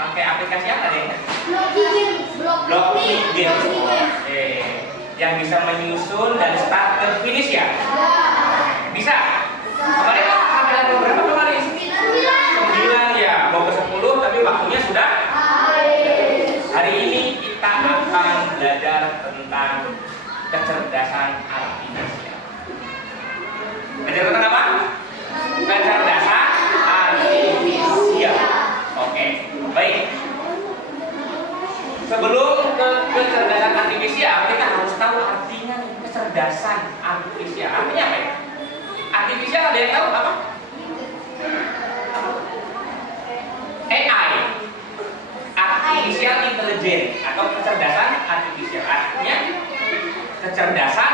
pakai aplikasi apa deh? Blockly Game. Yang bisa menyusun dan start ke finish ya? Bisa? Kemarin sampai level berapa kemarin? 9 ya, mau ke 10 tapi waktunya sudah. Hari ini kita akan belajar tentang kecerdasan artifisial. Belajar tentang apa? Kecerdasan artifisial. Oke, baik. Sebelum ke kecerdasan artifisial, kita harus tahu artinya kecerdasan artifisial. Artinya apa ya? Artifisial ada yang tahu apa? AI, Artificial Intelligence atau kecerdasan artifisial. Artinya kecerdasan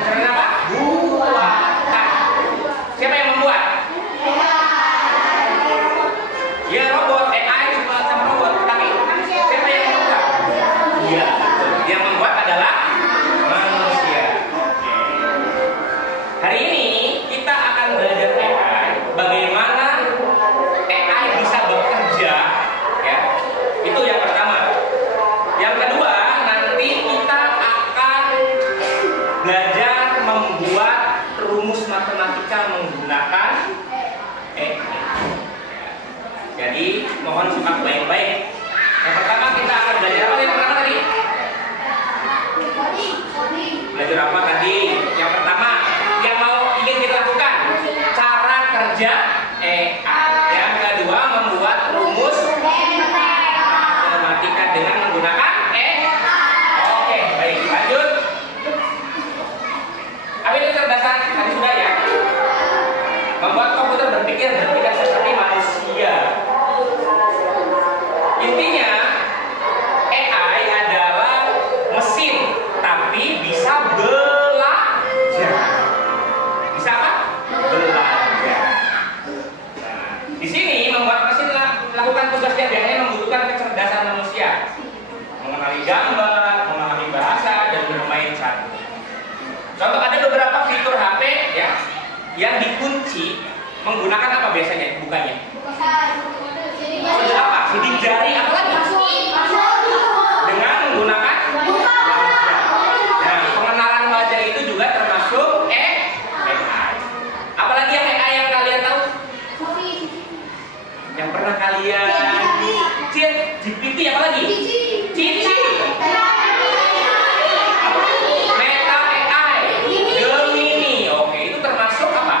kecerdasan apa? Buatan. Siapa yang membuat? Ya robot, AI semacam robot. Tapi siapa yang membuat? Iya, betul. Yang membuat adalah manusia. Oke. Hari ini kita akan belajar AI, bagaimana AI bisa bekerja, ya. Itu yang pertama. Yang kedua, nanti kita akan belajar membuat rumus matematika menggunakan AI. Jadi mohon simak baik-baik. Yang pertama kita akan belajar apa? Yang pertama tadi? Belajar apa tadi? Yang pertama yang ingin kita lakukan cara kerja AI. Yang kedua membuat rumus matematika dengan menggunakan AI. Oke, baik, lanjut. Apa itu kecerdasan? Tadi sudah ya. Membuat komputer berpikir seperti manusia. Intinya AI adalah mesin tapi bisa belajar. Bisa apa? Belajar. Nah, di sini membuat mesin melakukan tugasnya biasanya membutuhkan kecerdasan manusia, mengenali gambar, memahami bahasa, dan bermain catur. Contoh ada beberapa fitur HP ya yang dikunci menggunakan apa biasanya bukannya? Apa? Sidik jari apa lagi? Dengan menggunakan nah, pengenalan wajah itu juga termasuk AI. Apalagi yang AI yang kalian tahu? Yang pernah kalian chat GPT apa lagi? Cici. Meta AI, Gemini. Oke, itu termasuk apa?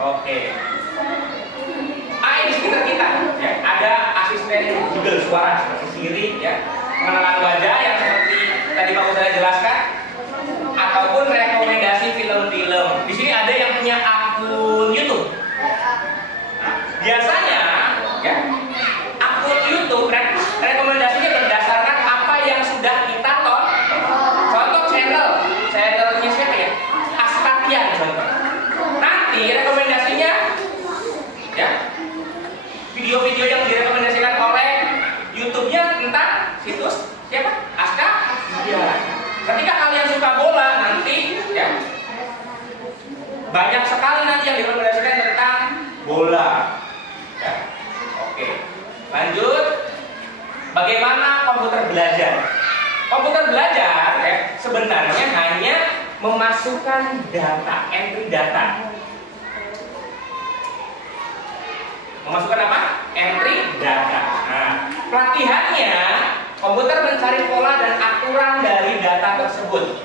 Oke. AI di sekitar kita, ya, ada asisten Google suara seperti Siri, ya, pengenalan wajah yang seperti tadi Pak Ustaz jelaskan, ataupun rekomendasi film-film. Di sini ada yang punya akun YouTube. Nah, biasanya, ya, akun YouTube rekomendasinya berdasarkan apa yang sudah kita tonton. Contoh channelnya siapa ya? Askatian contoh. Nanti rekomendasinya, ya, video-video yang direkomendasikan oleh YouTube-nya tentang situs siapa? Aska. Iya. Ketika kalian suka bola nanti, ya, banyak sekali nanti yang direkomendasikan tentang bola. Ya. Oke. Lanjut. Bagaimana komputer belajar? Komputer belajar, ya, sebenarnya hanya memasukkan data, entry data. Memasukkan apa? Entry data. Nah, pelatihannya komputer mencari pola dan aturan dari data tersebut,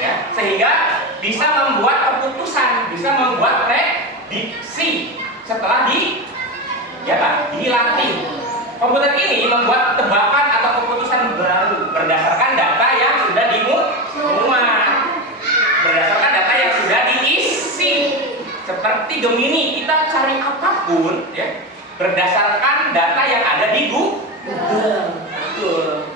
ya, sehingga bisa membuat keputusan, bisa membuat prediksi setelah dilatih. Komputer ini membuat tebakan atau keputusan baru berdasarkan data yang sudah dimuat, berdasarkan data yang sudah diisi. Seperti Gemini, kita cari apapun, ya, berdasarkan data yang ada di Google. Betul.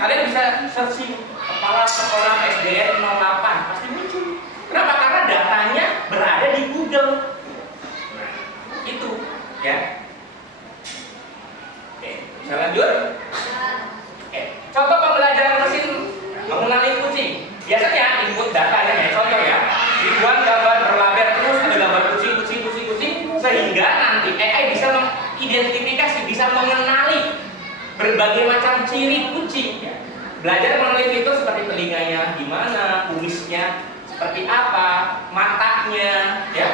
Kalian bisa searching kepala sekolah SDN 08, pasti muncul. Kenapa? Karena datanya berada di Google. Nah, itu, ya. Oke, bisa lanjut? Oke, contoh pembelajaran mesin mengenali kucing. Biasanya input data ya, contoh ya, ribuan gambar berlabel terus ada gambar kucing bisa mengenali berbagai macam ciri kucing. Ya. Belajar mengenali fitur seperti telinganya gimana, kumisnya seperti apa, matanya, ya,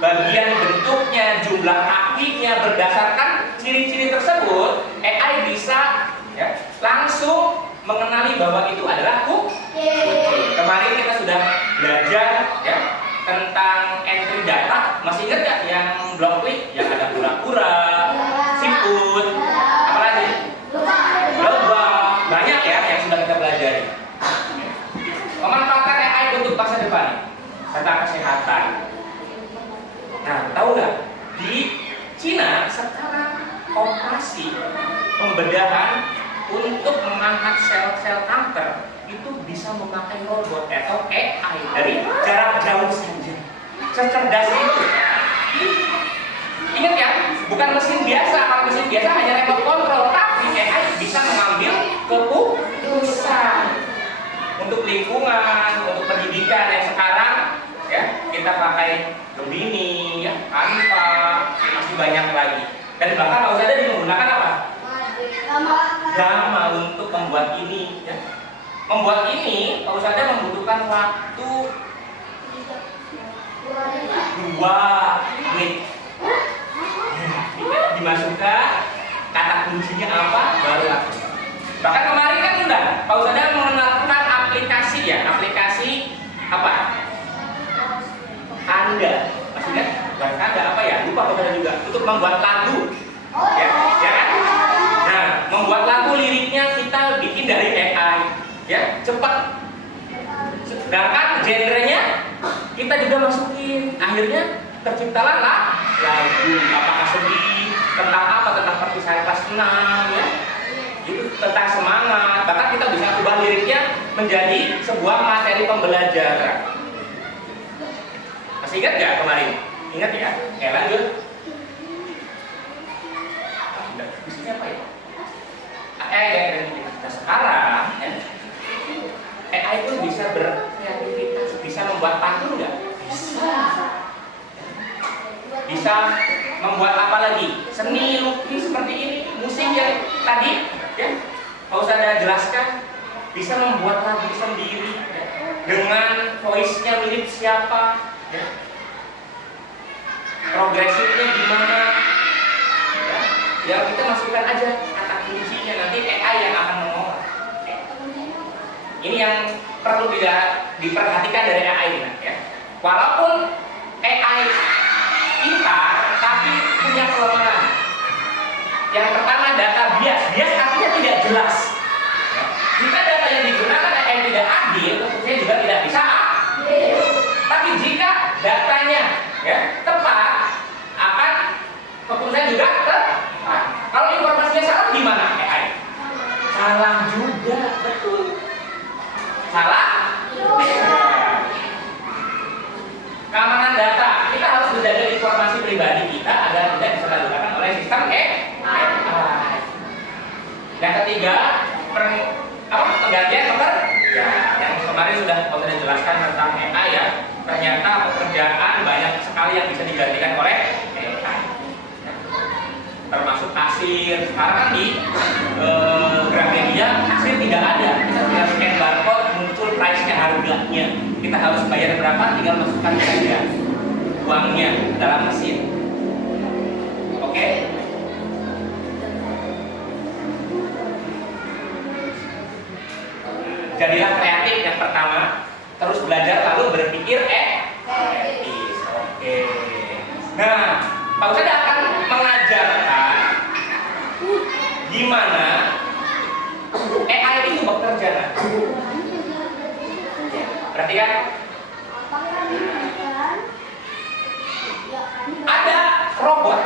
bagian bentuknya, jumlah kakinya. Berdasarkan ciri-ciri tersebut, AI bisa ya, langsung mengenali bahwa itu adalah kucing. Kemarin kita sudah belajar ya tentang entry data. Masih ingat gak yang block klik yang ada kura-kura, siput, apa lagi? Lobang. Banyak ya yang sudah kita pelajari. Memanfaatkan AI untuk masa depan tentang kesehatan. Nah, tahu nggak? Di Cina sekarang operasi pembedahan untuk mengangkat sel-sel kanker itu bisa memakai robot atau AI dari jarak jauh saja. Secerdas itu. Ingat ya, bukan mesin biasa. Kalau mesin biasa hanya remote control, tapi AI bisa mengambil keputusan untuk lingkungan, untuk pendidikan yang sekarang ya kita pakai Gemini, ya, Canva, masih banyak lagi. Dan bahkan kalau saya tadi menggunakan apa? Gamma untuk membuat ini. Ya. Membuat ini, kalau saya membutuhkan waktu 2 menit. Dimasukkan kata kuncinya apa, baru langsung. Bahkan kemarin kan udah, Pak Ustadz mengenalkan aplikasi ya, aplikasi apa? Anda, masih ingat? Bahkan ada apa ya? Lupa Pak Ustadz juga untuk membuat lagu, ya kan? Nah, membuat lagu liriknya kita bikin dari AI, ya cepat. Sedangkan genrenya kita juga masukin, akhirnya terciptalah lagu. Apakah sedih, tentang apa, tentang perpisahan kelas 6 ya, itu tentang semangat. Bahkan kita bisa ubah liriknya menjadi sebuah materi pembelajaran. Masih ingat nggak kemarin? Ingat ya? Lanjut. Isinya apa ya? Nah, sekarang ya, AI pun bisa berkreativitas, bisa membuat pantun nggak? Bisa membuat apa lagi? Seni lukis seperti ini, musik yang tadi ya mau saya jelaskan, bisa membuat lagu sendiri ya, dengan voice-nya mirip siapa ya. Progresifnya gimana ya, ya kita masukkan aja kata kuncinya, nanti AI yang akan mengolah. Ini yang perlu diperhatikan dari AI ini ya. Walaupun AI pintar, tapi punya kelemahan. Yang pertama, data bias. Bias artinya tidak jelas. Jika data yang digunakan AI tidak adil, tentunya juga tidak bisa adil. Tapi jika datanya ya tepat, akan keputusan juga tepat. Kalau informasinya salah, gimana AI? Salah juga, betul. Salah? Keamanan data, kita harus menjaga informasi pribadi kita agar tidak disalahgunakan oleh sistem AI. Yang ketiga, penggantian pekerjaan. Yang kemarin sudah jelaskan tentang AI ya. Ternyata pekerjaan banyak sekali yang bisa digantikan oleh AI. Termasuk kasir. Sekarang kan di Gramedia kasir tidak ada. Kita tinggal scan barcode, muncul price-nya, harganya. Kita harus bayar berapa, tinggal masukkan saja uangnya dalam mesin. Oke? Jadilah kreatif yang pertama, terus belajar lalu berpikir etis. Oke. Nah, Pak Ustadz akan mengajarkan gimana AI itu bekerja. Berarti kan ada robot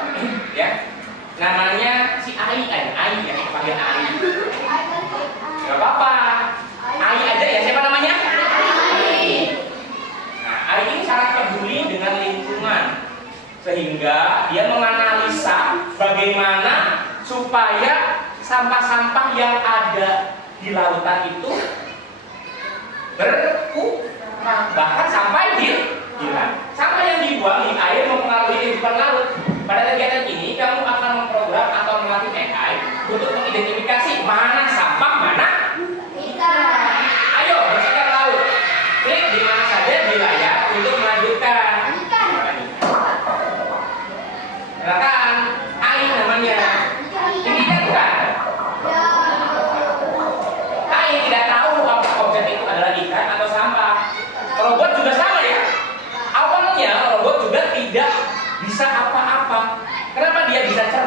ya, namanya si AI ya, kita panggil AI. Gak apa-apa, AI aja ya. Siapa namanya? AI. Nah, AI ini sangat peduli dengan lingkungan, sehingga dia menganalisa bagaimana supaya sampah-sampah yang ada di lautan itu berkurang, bahkan sampai hilang. Sampah yang dibuang di air mempengaruhi kehidupan laut. Pada kegiatan ini kamu akan memprogram atau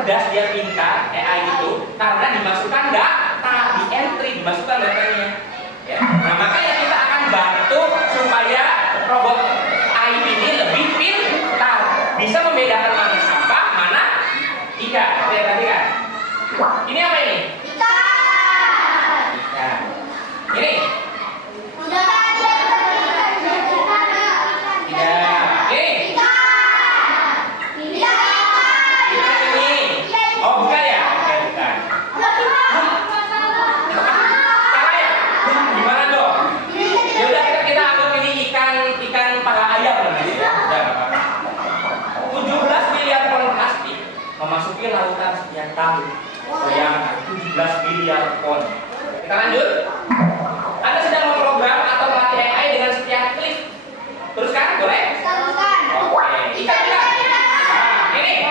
cerdas, dia pintar, AI itu karena dimasukkan data, di entry, dimasukkan datanya. Ya. Nah, makanya kita akan bantu supaya robot AI ini lebih pintar, bisa membedakan mana sampah, mana ikan. Lihat tadi kan? Ini apa ini? Ikan. Ikan. Ini? Udah ada ikan. Ya. Ini? Ikan ini. Oh, bukan ya? Oke, bukan. Salah ya? Gimana dong? Ya udah kita anggap ini ikan paha ayam namanya. Ya. Udah. 17 miliar ton plastik memasuki lautan setiap tahun. Bayangkan 17 miliar ton. Kita lanjut. Anda sedang memprogram atau melatih AI dengan setiap klik. Teruskan, boleh? Oke. Ikan. Nah, ini.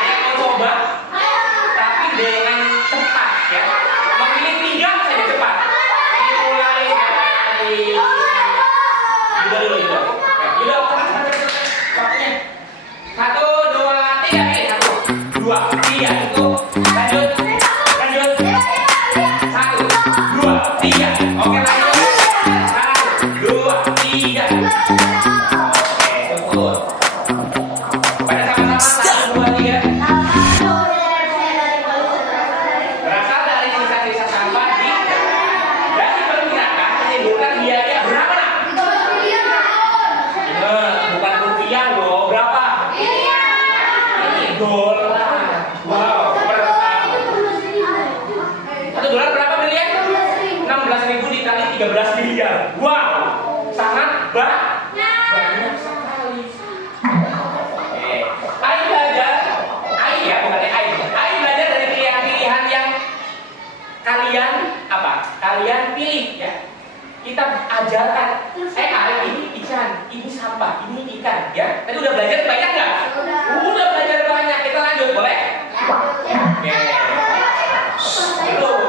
Saya mau coba, tapi dengan cepat ya. Memilih 3 saja cepat. Ini mulai dari Yuda dulu, Yuda. Yuda, cepat. Waktunya. 1, 2, 3. 1, 2, 3. Itu. Lanjut. 1, 2, 3. Oke, lanjut. 1, 2, 3. Oke, cukup. Pada sama-sama 1, 2, 3. Berasal dari sisa-sisa sampah dan diperkirakan menimbulkan biaya berapa? Bukan rupiah loh, berapa? Ini dolar. Wow, $1 berapa miliar? 16.000 dikali 13 miliar. Wow, sangat banyak sekali. Oke. AI belajar, AI ya, bukan AI. AI belajar dari pilihan-pilihan yang kalian apa? Kalian pilih ya. Kita ajarkan AI ini ikan, ini sampah, ini ikan ya. Tadi udah belajar banyak nggak? Udah belajar banyak. Kita lanjut, boleh? Oke. Belum.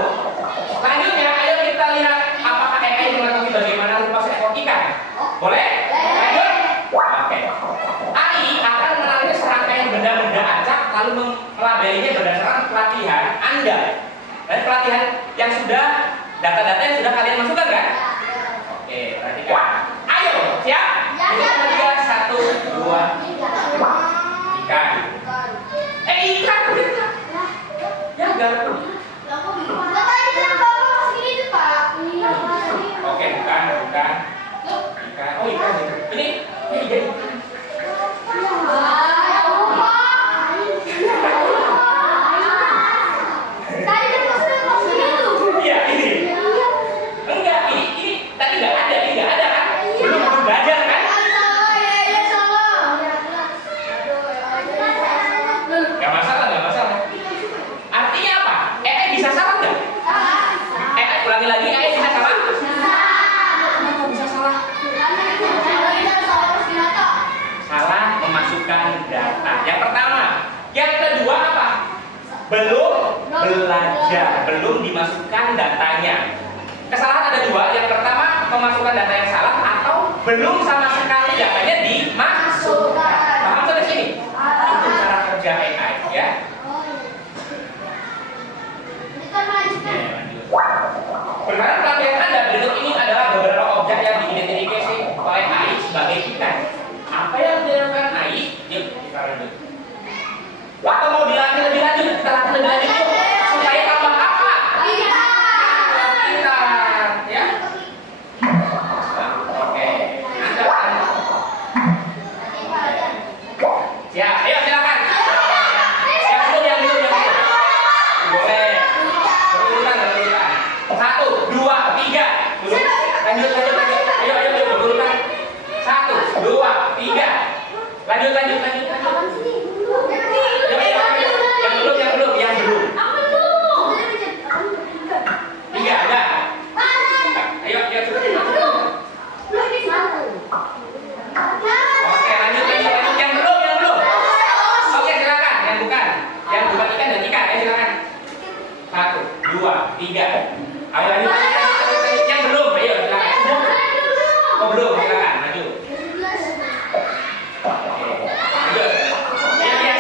Lanjutnya, ayo kita lihat apakah AI mengetahui bagaimana rupa seekor ikan. Boleh? Lanjut. Oke. AI akan mengenali serangkaian benda-benda acak lalu melabelinya berdasarkan pelatihan Anda. Dan pelatihan yang sudah data-data yang sudah kalian masukkan kan? Oke, perhatikan. Ayo, siap? Kita 1, 2, ikan. Ikan. Ya, garpu. Oke, bukan. Ikan. Oh, ikan. Ini jadi ikan. Iya, ini. Enggak, ini tadi nggak ada kan? Belum belajar kan? Nggak masalah. Artinya apa? AI bisa salah nggak? Ulangi lagi, AI bisa salah? Kenapa bisa salah? Salah memasukkan data. Yang pertama. Yang kedua apa? Belum belajar, belum dimasukkan datanya. Kesalahan ada 2. Yang pertama, memasukkan data yang salah atau belum sama sekali datanya dimasukkan. Paham sampai sini? Itu cara kerja AI ya. Berdasarkan pelatihan Anda, berikut ini adalah beberapa objek yang diidentifikasi oleh AI sebagai ikan. Apa yang dilakukan AI? Yuk, kita lanjut. Atau mau dilatih lebih lanjut? Kita latih lebih lanjut yuk. Supaya tambah apa? Ikan, ya. Oke. Anda akan siap. Ayo silakan. Yang belum. Boleh. Berurutan. 1, 2, 3. Lanjut. Ayo berurutan. 1, 2, 3. Lanjut. Yang belum. 3 ada. Ayo sudah. Oke, lanjut. Yang belum. Oke, silakan. Yang bukan ikan dan ikan. Ayo silakan. 1, 2, 3. Ayo lanjut. Yang belum. Ayo silakan. Oh, belum. Silakan maju. Oke. Lanjut. Ya.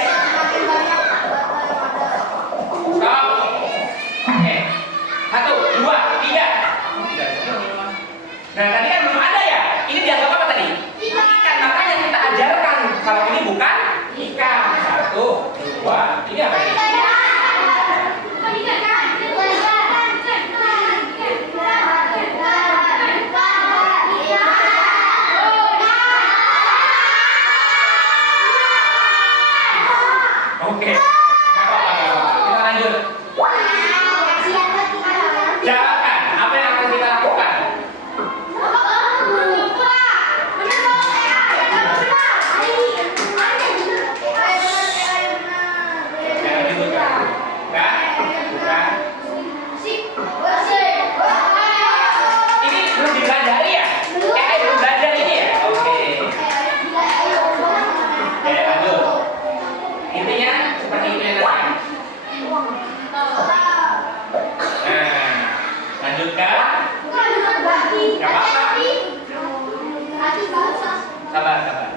Sabar, sabar.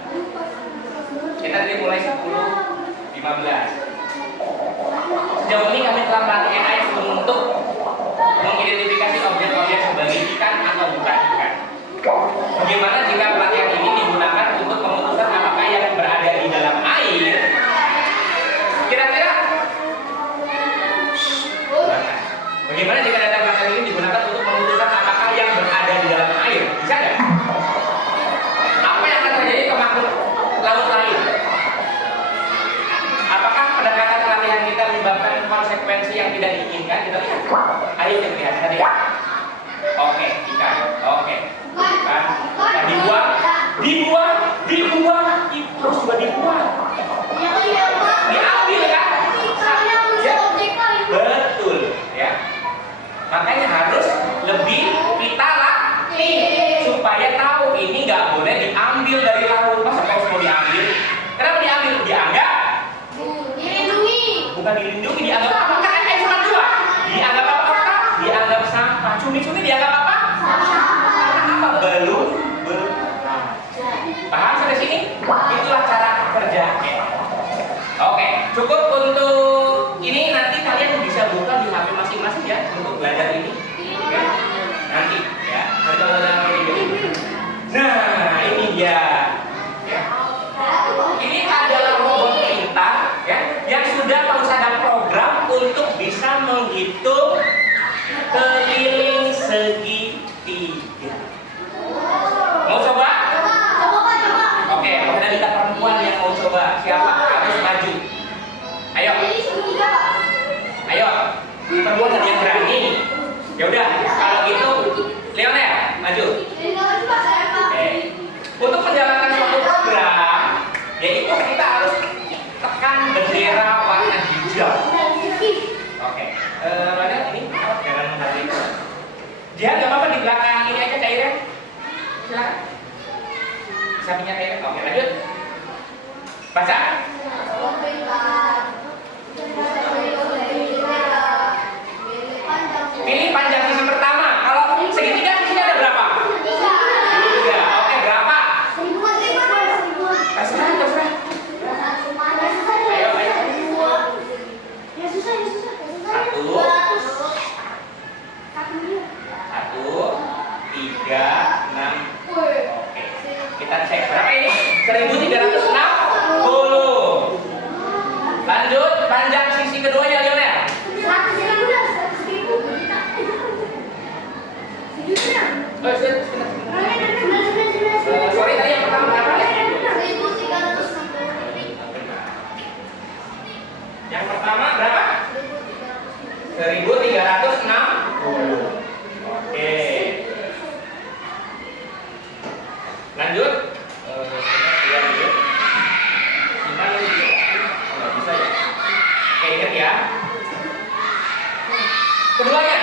Kita tadi mulai 10:15. Sejauh ini kami telah melatih AI untuk mengidentifikasi objek-objek sebagai ikan atau bukan ikan. Bagaimana jika pelatihan ini digunakan untuk memutuskan apakah yang berada di dalam air? Kira-kira bagaimana jika data pelatihan ini digunakan untuk memutuskan apakah yang berada di dalam air? Bisa nggak? Apa yang akan terjadi ke makhluk laut lain? Apakah pendekatan pelatihan kita menyebabkan konsekuensi yang tidak diinginkan? Kita lihat. Ayo kita lihat tadi. Oke, ikan. Oke. Ikan. Nah, dibuang, terus juga dibuang. Diambil kan? Ya. Betul, ya. Makanya harus lebih kita latih supaya tahu ini nggak boleh diambil dari laut. Masa kalau mau diambil? Kenapa diambil? Dianggap bukan dilindungi, dianggap apa? Kan cuma dua. Dianggap apa? Dianggap sampah. Cumi-cumi dianggap apa? Karena apa? Belum. Paham sampai sini? Itulah cara kerja. Oke, cukup untuk ini. Nanti kalian bisa buka di HP masing-masing ya untuk belajar ini. Oke? Nanti ya. Nah, ini dia. Ya. Ini adalah robot pintar ya, yang sudah mengusahakan program untuk bisa menghitung keliling segitiga. Mau coba? Oke, ada kita perempuan yang mau coba. Siapa? Harus maju. Ayo. Ayo. Perempuan ada yang berani. Ya udah, kalau gitu Leonel maju. Oke. Untuk menjalankan suatu program, yaitu kita harus tekan bendera warna hijau. Oke. Mana ini? Jangan menghadiri. Dia nggak apa-apa di belakang ini aja cairnya. Silakan. Sampingnya cairnya. Oke, lanjut. Baca. Pilih panjang sisi pertama. Kalau segitiga sisinya ada berapa? 3. Oke, berapa? Terserah. Ayo. 1, 3, 6. Oke. Kita cek berapa ini? 1360. Lanjut, panjang sisi keduanya Lionel. Sorry tadi yang pertama berapa? Yang pertama berapa? 1360. Oke. Lanjut. Lanjut. Simpan dulu. Nggak bisa ya. Oke, ingat ya. Keduanya.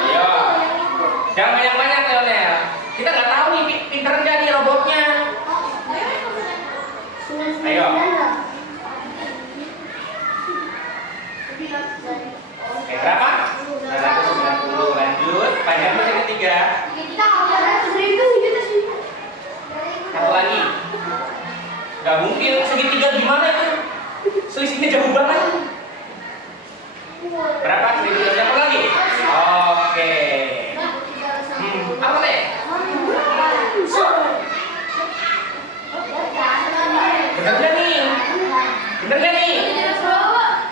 Ayo. Jangan banyak-banyak Leonel. Kita nggak tahu nih pinter nggak nih robotnya. Ayo. Oke, berapa? 990. Lanjut. Panjang yang ketiga. Satu lagi. Gak mungkin segitiga gimana itu? Selisihnya jauh banget. Berapa? 1.200 lagi? Oke. Apa teh? Bener gak nih? Bener gak nih?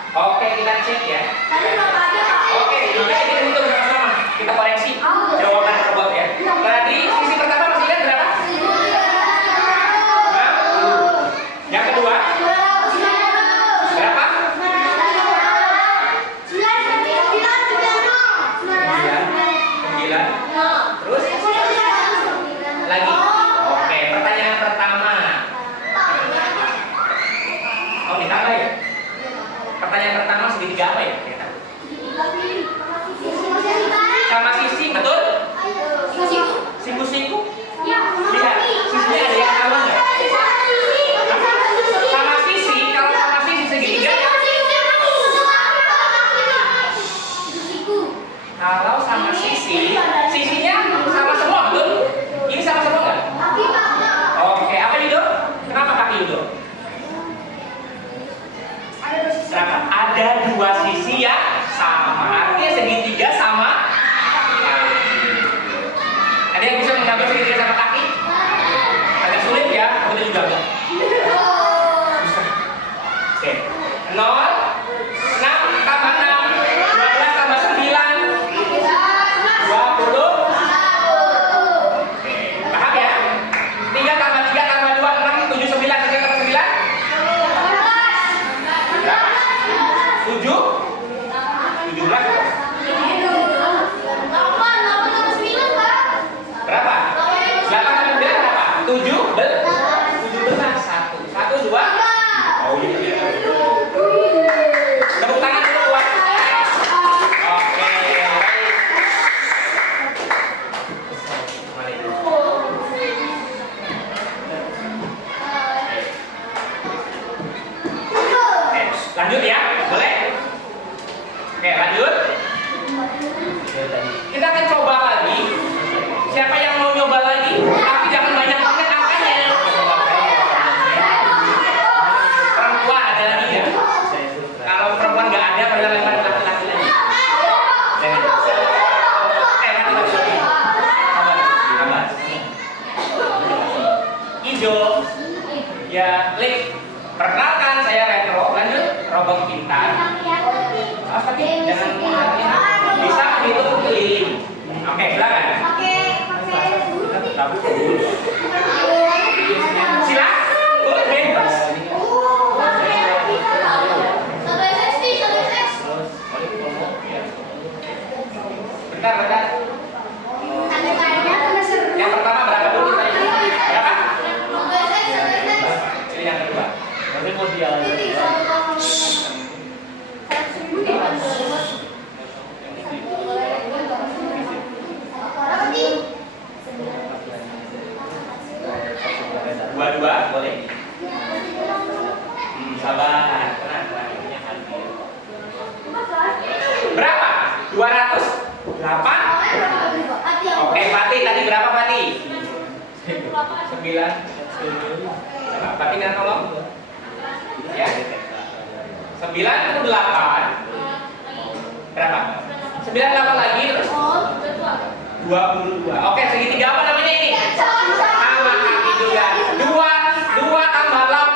Oke, kita cek ya. Oke, kita hitung bersama-sama. Kita koreksi jawaban robot ya. Tadi sisi pertama masih ingat berapa? 60. Yang kedua? Berapa? 9. Terus? Lagi. Oke, pertanyaan pertama. Oh, ditambah ya? Pertanyaan pertama segitiga apa ya? Sama sisi, betul? Siku-siku? Lihat, sisinya ada yang sama nggak? Sama sisi, kalau sama sisi segitiga ya? Kalau sama sisi, sisinya sama semua betul? Ini sama semua nggak? Oke, apa Yudo? Kenapa kaki Yudo? Kenapa? Ada dua sisi yang sama. Artinya segitiga sama kaki. Ada yang bisa mengambil segitiga sama kaki? Agak sulit ya, aku juga enggak. Oke, 0, 6 tambah 6, 12 tambah 9, 20. Oke, paham ya? 3 tambah 3 tambah 2, 6, 7, 9, 3 tambah 9? 7? 17? Berapa? 8 tambah 9 berapa? 17? 1, 2. Oh iya. Tepuk tangan dulu buat. Oke, baik. Lanjut ya, boleh? Oke, lanjut. Kita akan coba lagi. Siapa yang mau nyoba lagi? Tapi jangan banyak banget angkanya. Perempuan ada lagi ya? Kalau perempuan nggak ada, pada lempar laki-laki lagi. Laki-laki. Sabar. Hijau. Ya, klik. Perkenalkan, saya Retro. Lanjut, robot pintar. Tapi jangan bisa hitung keliling. Oke, silakan. Silakan, boleh bebas. Bentar. Yang pertama berapa dulu? Berapa? Ini yang kedua. Tapi mau dia. Dua, boleh. Sabar. Tenang. Berapa? 208? Oke, Fatih tadi berapa Fatih? 9. Fatih kan tolong? Ya. 9 atau 8? Berapa? 98 lagi terus? 22. Oke, segitiga apa namanya ini? Sama kaki juga. 2 tambah 8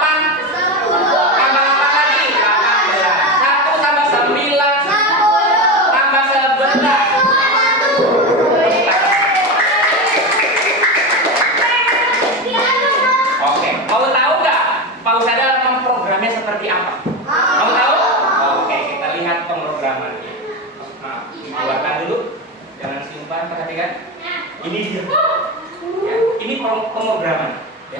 tambah 8 lagi 18. 1 tambah 9 tambah 11. Oke, mau tahu nggak Pak Usada memprogramnya seperti apa? Mau tahu? Oke, kita lihat pemrogramannya. Nah, dikeluarkan dulu, jangan simpan, perhatikan. Ini dia. Ya, ini pemrograman. Ya.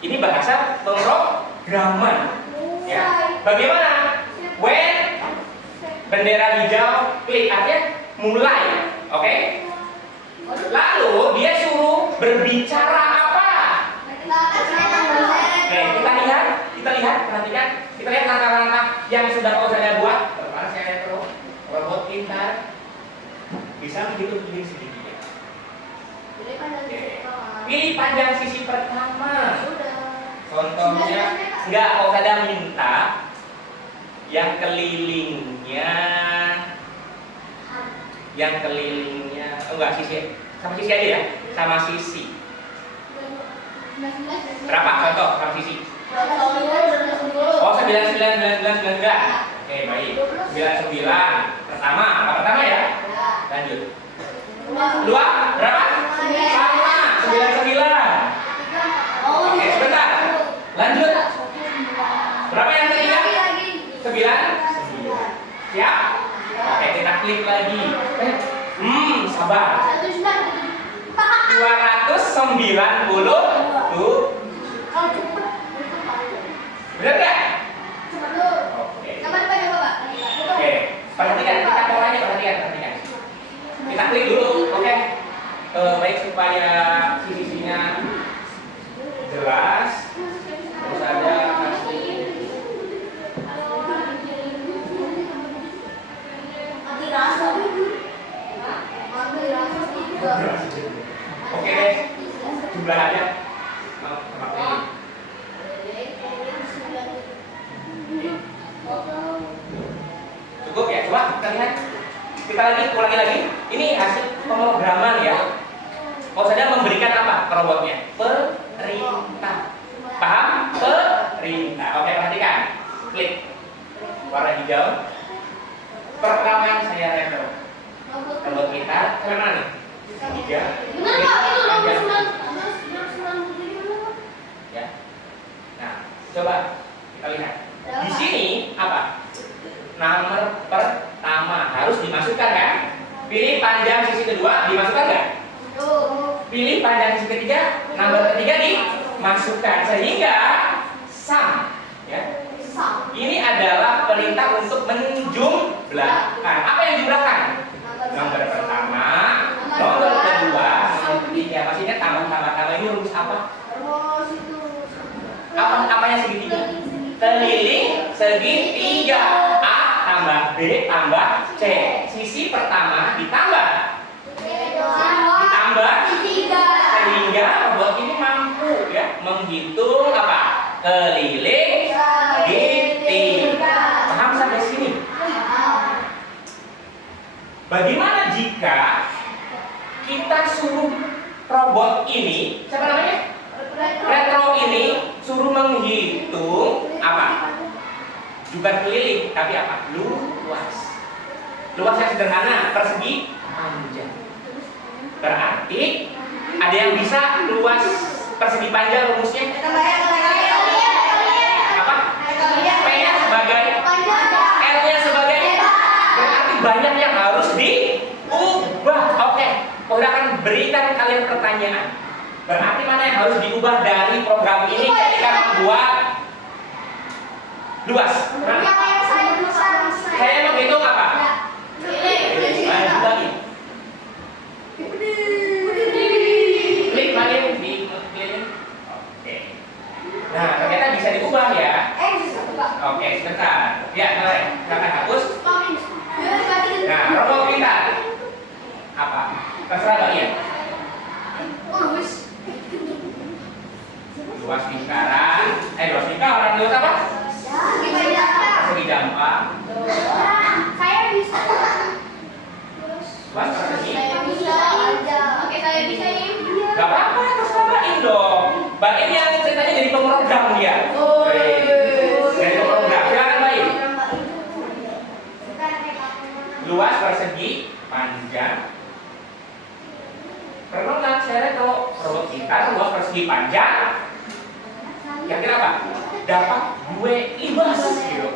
Ini bahasa pemrograman. Ya. Bagaimana? When bendera hijau, klik artinya mulai. Oke? Lalu dia suruh berbicara apa? Oke, kita lihat, perhatikan. Kita lihat langkah-langkah yang sudah kau saya buat. Pertama saya terus robot pintar bisa begitu pilih segitiga. Pilih panjang sisi pertama. Contohnya enggak, kau kadang minta yang kelilingnya enggak sisi sama sisi aja ya, sama sisi. Berapa contoh sama sisi? Oh, 99 enggak. Oke, baik. 99 pertama, apa pertama ya? Lanjut. Kedua, berapa? Sama, 99. Oke, sebentar. Lanjut. Berapa yang ketiga? 9. Siap? Oke, kita klik lagi. Sabar. 290. Benar nggak? Oke. Perhatikan, kita polanya perhatikan. Kita klik dulu, oke? Baik supaya sisi-sisinya jelas. Terus ada Oke deh, jumlah aja. Cukup ya, coba kita lihat. Kita ulangi lagi. Ini hasil pemrograman ya. Mau saja memberikan apa ke robotnya? Perintah. Paham? Perintah. Oke, perhatikan. Klik warna hijau. Perekaman saya retro. Robot kita kemana nih? Tiga. Benar Pak, itu nomor 9. Ya. Nah, coba kita lihat. Di sini apa? Nomor pertama harus dimasukkan kan? Pilih panjang sisi kedua, dimasukkan nggak? Pilih panjang sisi ketiga, nomor ketiga dimasukkan sehingga sum. Ya. Ini adalah perintah untuk menjumlahkan. Apa yang jumlahkan? Nomor pertama, nomor kedua, nomor ketiga. Maksudnya tambah. Ini rumus apa? Apanya segitiga? Keliling segitiga. A tambah B tambah C. Sisi pertama ditambah sehingga robot ini mampu ya menghitung apa? Keliling segitiga. Paham sampai sini? Bagaimana jika kita suruh robot ini, siapa namanya? Retro ini suruh menghitung apa? Bukan keliling, tapi apa? Luas. Luas yang sederhana, persegi panjang. Berarti ada yang bisa luas persegi panjang rumusnya? Apa? P-nya sebagai L-nya sebagai berarti banyak yang harus diubah. Oke, udah akan berikan kalian pertanyaan. Berarti mana yang harus diubah dari program ini ketika membuat luas? Saya menghitung apa? Bagi. Klik lagi di klik. Oke. Nah, ternyata bisa diubah ya. Oke, sebentar. Ya, mulai. Silakan hapus. Nah, robot pintar. Apa? Terserah kalian. Luas lingkaran. Luas lingkaran. Luas apa? Persegi dampak. Saya bisa. Luas persegi. Oke, saya bisa ini. Gak apa-apa, terserah dong. Baik yang ceritanya jadi pemrogram dia. Jadi pemrogram. Silakan Baik. Luas persegi panjang. Perkenalan saya kalau robot kita luas persegi panjang. Kira-kira apa? Dapat 2 libas gitu.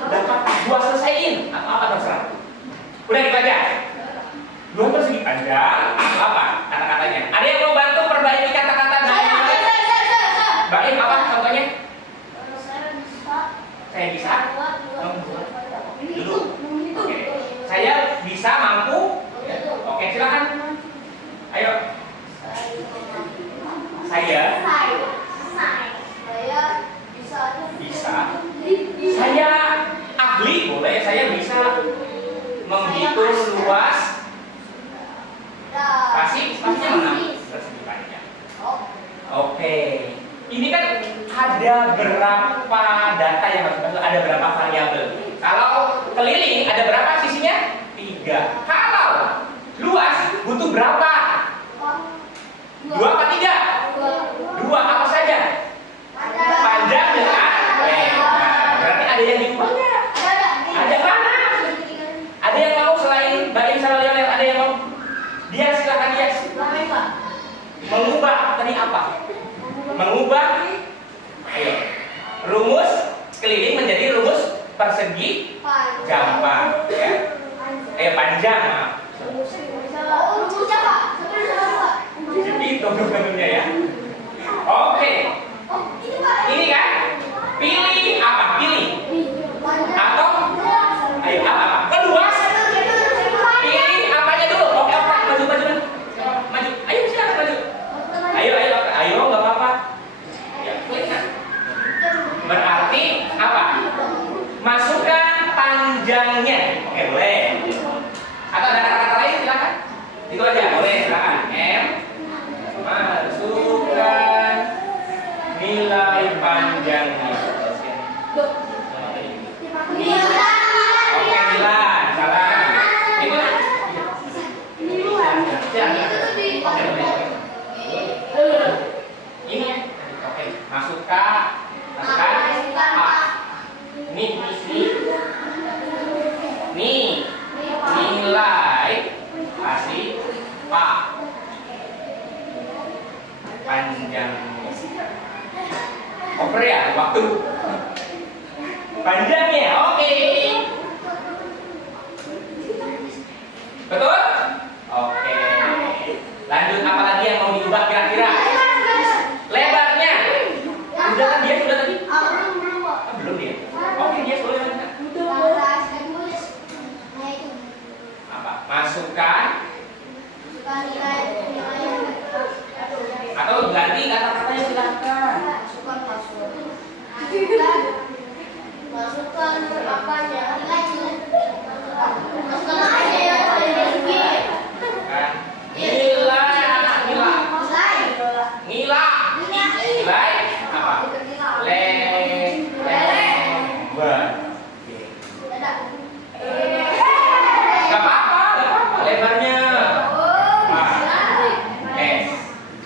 Dapat 2 selesaiin atau apa terserah. Udah gitu aja. 2 persegi panjang apa kata-katanya? Ada yang mau bantu perbaiki kata-kata dari Baik apa contohnya? Saya bisa membuat dulu. Oke. Saya bisa mampu. Oke, silakan. Ayo. Saya bisa. Saya ahli boleh. Saya bisa menghitung luas. Spasinya mana? Persegi panjang. Oke. Ini kan ada berapa data yang harus masuk? Ada berapa variabel? Kalau keliling ada berapa sisinya? 3. Kalau luas butuh berapa? 2 apa 3? 2 apa saja? Panjang dengan lebar. Berarti ada yang diubahnya. Ada mana? Ada yang mau selain Mbak Imsa Lionel? Ada yang mau? Dia silakan dia. Mengubah tadi apa? Mengubah. Ayo. Rumus keliling menjadi rumus persegi jambak. Ya. Panjang. Maaf. Itu rumusnya ya. Oke. Ini kan pilih apa? Pilih atau ayo apa? Keluas. Pilih apanya dulu? Oke, maju. Ayo silakan maju. Ayo nggak apa-apa. Ya, klik kan. Berarti apa? Masukkan panjangnya. Oke, boleh. Atau ada kata-kata lain silakan. Itu aja boleh silakan. Itu tuh di Ini ya. Oke, masukkan A. Nih, nilai kasih Pak. Panjang. Over ya, waktu. Panjangnya, oke. Betul? Oke. Lanjut, apa lagi yang mau diubah kira-kira? Lebarnya. Udah kan dia sudah tadi? Belum dia. Oke, dia boleh lanjut. Apa? Masukkan atau ganti kata-katanya silakan. Masukkan apanya? Masukkan aja ya. Kan? Nilai apa? Lebar. Gak apa-apa lebarnya.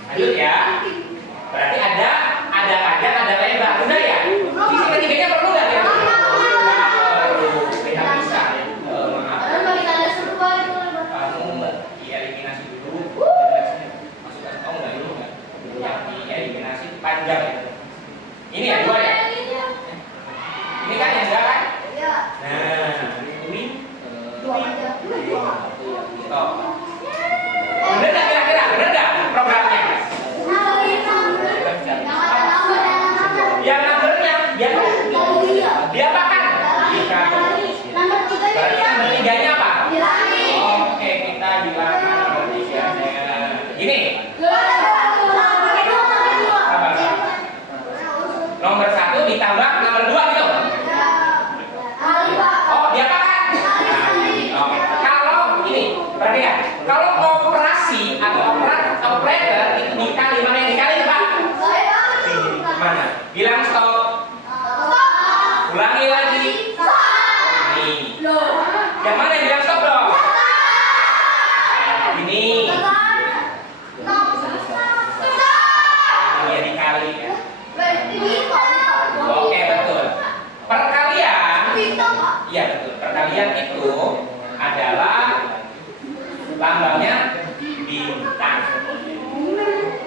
Lanjut ya. Berarti ada panjang, ada lebar. Udah ya? Sisi ketiganya perlu nggak ya? Kita bisa. Kamu dieliminasi dulu. Masukkan kamu nggak dulu nggak? Yang dieliminasi panjang ya. Ini ya 2 ya? Ini kan yang enggak kan? Nah, ini stop. Bener nggak kira-kira? Bener nggak programnya? Yang numbernya diapakan? Berarti nomor 3-nya apa? Oke, kita hilangkan nomor 3-nya. Ini. Nomor 1 ditambah nomor 2 gitu. Oh, diapakan? Oke. Kalau ini, perhatikan. Kalau operasi atau operator itu dikali, mana yang dikali Pak? Mana? Bilang stop. Ulangi lagi. Ini. Yang mana yang bilang stop dong? Ini. Ini ya dikali ya. Oke, betul. Perkalian. Iya betul. Perkalian itu adalah lambangnya bintang.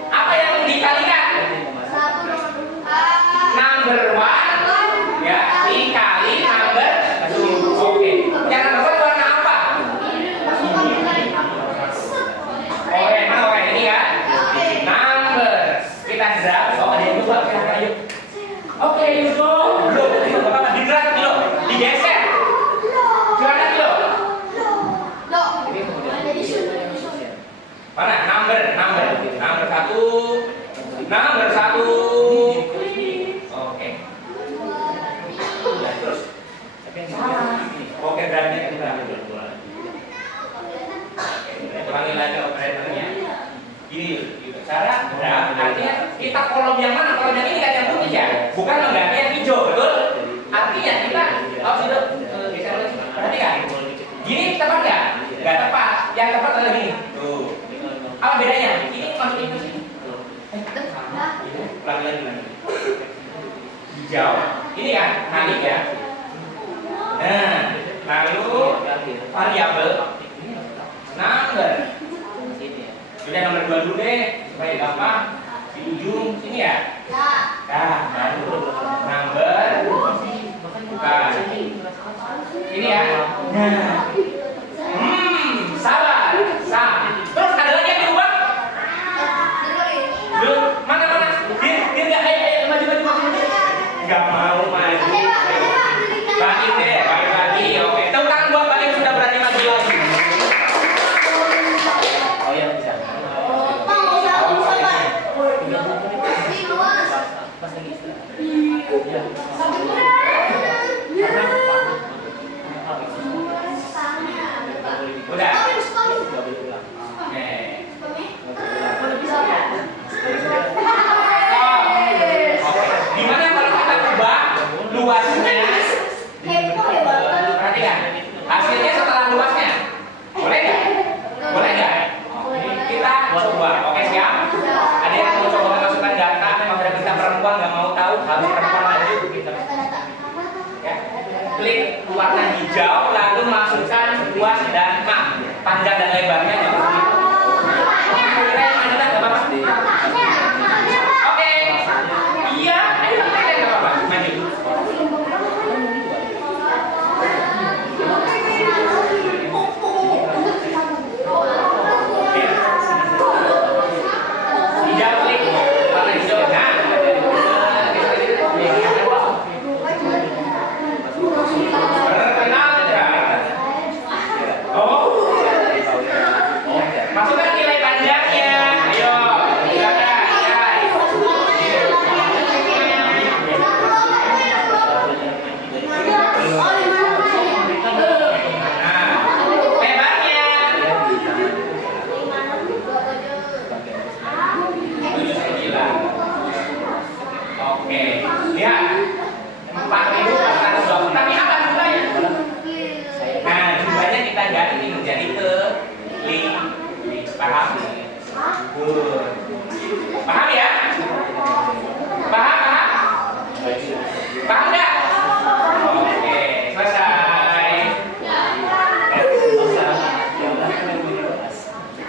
Apa yang dikalikan? Number 1 ya dikali number 2. Oke. Yang number 1 warna apa? Orange. Mana orange ini ya? Number. Kita drag. Oh ada yang lupa. Ayo. Oke, yuk belum. Belum apa-apa. Di drag dulu. Digeser. Gimana dulu? Mana? Number 1. Oke. Terus. Oke, berarti kita ulangi lagi operatornya. Gini, cara graf artinya kita kolom yang mana? Kolom yang ini kan yang putih ya, bukan mengganti yang hijau, betul? Artinya kita sudah geser lagi. Perhatikan. Gini tepat nggak? Nggak tepat. Yang tepat adalah gini. Tuh. Apa bedanya? Ini masukin ke sini. Ulangi lagi. Hijau. Ini kan kali ya. Nah, lalu variabel number. Sudah nomor 2 dulu deh supaya gampang. Di ujung sini ya. Nah, baru number. Bukan. Ini ya. Nah. Sabar. Terus ada lagi yang diubah? Belum. Mana? Dia enggak maju. Enggak mau maju. Balik deh, balik lagi. Oke. Tepuk tangan buat Balik yang sudah berani maju lagi. Oh ya bisa. coba. Oke, siap? Ada yang mau coba memasukkan data, memang ada kita perempuan nggak mau tahu, harus perempuan maju gitu. Ya. Klik warna hijau, lalu masukkan luas dan panjang dan lebarnya. Kira yang mana nggak apa-apa. Oke. Iya, ayo kita nggak apa-apa. Maju. Hijau klik warna hijau. Nah, perkenalkan. Oh. Masukkan nilai panjangnya. Ayo, silakan, guys. Nah, lebarnya 79. Oke, lihat 4.420. Tapi apa jumlahnya? Nah, jumlahnya kita ganti menjadi paham? Good. Paham ya? Paham? Paham nggak? Oke, selesai.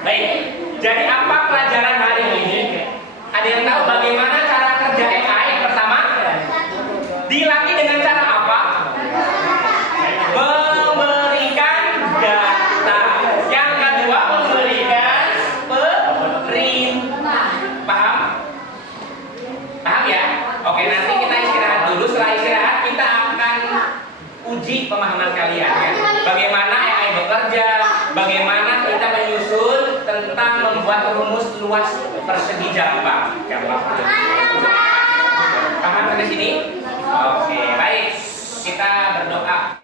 Baik, jadi apa pelajaran hari ini? Ada yang tahu bagaimana cara kerja AI? Yang pertama, dilatih dengan cara apa? Memberikan data. Yang kedua, memberikan perintah. Paham? Paham ya? Oke, nanti kita istirahat dulu. Setelah istirahat, kita akan uji pemahaman kalian ya. Bagaimana AI bekerja, bagaimana kita menyusun tentang membuat rumus luas persegi jambak. Paham sampai sini? Oke, baik. Kita berdoa.